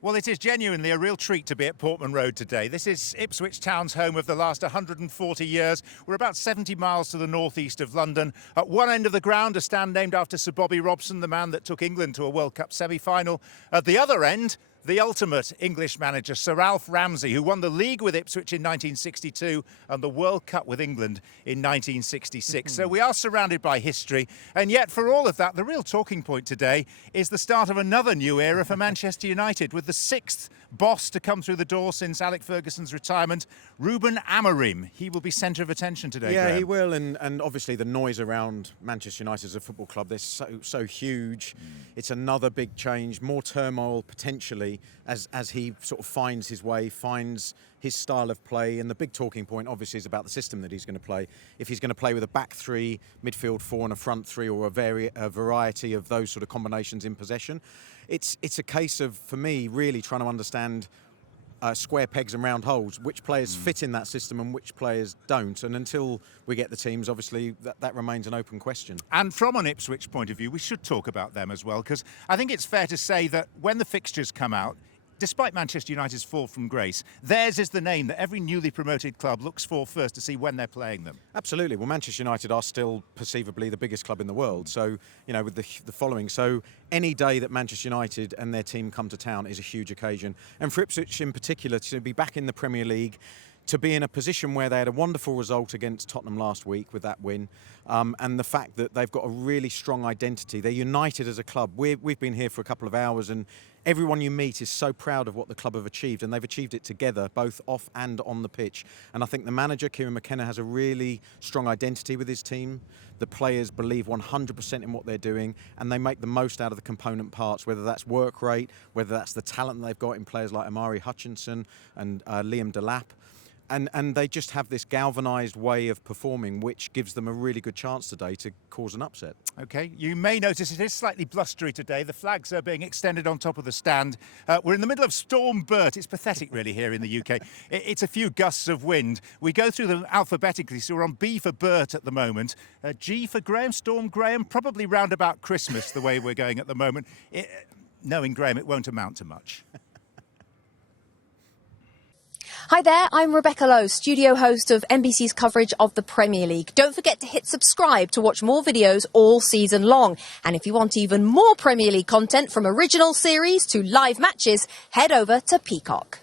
Well, it is genuinely a real treat to be at Portman Road today. This is Ipswich Town's home of the last 140 years. We're about 70 miles to the northeast of London. At one end of the ground, a stand named after Sir Bobby Robson, the man that took England to a World Cup semi-final. At the other end, the ultimate English manager, Sir Alf Ramsey, who won the league with Ipswich in 1962 and the World Cup with England in 1966. So we are surrounded by history. And yet, for all of that, the real talking point today is the start of another new era for Manchester United, with the sixth boss to come through the door since Alec Ferguson's retirement, Ruben Amorim. He will be centre of attention today, Yeah, Graeme. he will, and obviously the noise around Manchester United as a football club, they're so huge. It's another big change, more turmoil potentially as he sort of finds his way, finds his style of play, and the big talking point obviously is about the system that he's going to play. If he's going to play with a back three, midfield four and a front three, or a variety of those sort of combinations in possession. It's a case of, for me, really trying to understand square pegs and round holes, which players fit in that system and which players don't. And until we get the teams, obviously, that remains an open question. And from an Ipswich point of view, we should talk about them as well, because I think it's fair to say that when the fixtures come out, despite Manchester United's fall from grace, theirs is the name that every newly promoted club looks for first to see when they're playing them. Absolutely. Well, Manchester United are still perceivably the biggest club in the world. So, you know, with the following. So any day that Manchester United and their team come to town is a huge occasion. And for Ipswich in particular, to be back in the Premier League, to be in a position where they had a wonderful result against Tottenham last week with that win, and the fact that they've got a really strong identity. They're united as a club. We've been here for a couple of hours, and everyone you meet is so proud of what the club have achieved, and they've achieved it together, both off and on the pitch. And I think the manager, Kieran McKenna, has a really strong identity with his team. The players believe 100% in what they're doing, and they make the most out of the component parts, whether that's work rate, whether that's the talent they've got in players like Amari Hutchinson and Liam Delap. And they just have this galvanised way of performing, which gives them a really good chance today to cause an upset. OK, you may notice it is slightly blustery today. The flags are being extended on top of the stand. We're in the middle of Storm Bert. It's pathetic, really, here in the UK. It's a few gusts of wind. We go through them alphabetically, so we're on B for Bert at the moment. G for Graeme, Storm Graeme, probably round about Christmas, the way we're going at the moment. Knowing Graeme, it won't amount to much. Hi there, I'm Rebecca Lowe, studio host of NBC's coverage of the Premier League. Don't forget to hit subscribe to watch more videos all season long. And if you want even more Premier League content, from original series to live matches, head over to Peacock.